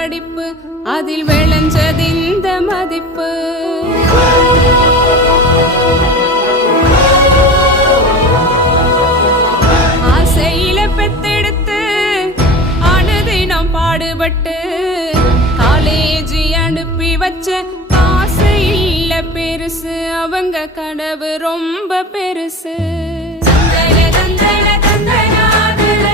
படிப்பு அதில் விளைஞ்சது இந்த மதிப்பு. ஆசையில பெத்தெடுத்து அனுதினம் பாடுபட்டு காலேஜி அனுப்பி வச்ச காசு இல்ல பெருசு, அவங்க கனவு ரொம்ப பெருசு. தந்தன தந்தன தந்தனாதல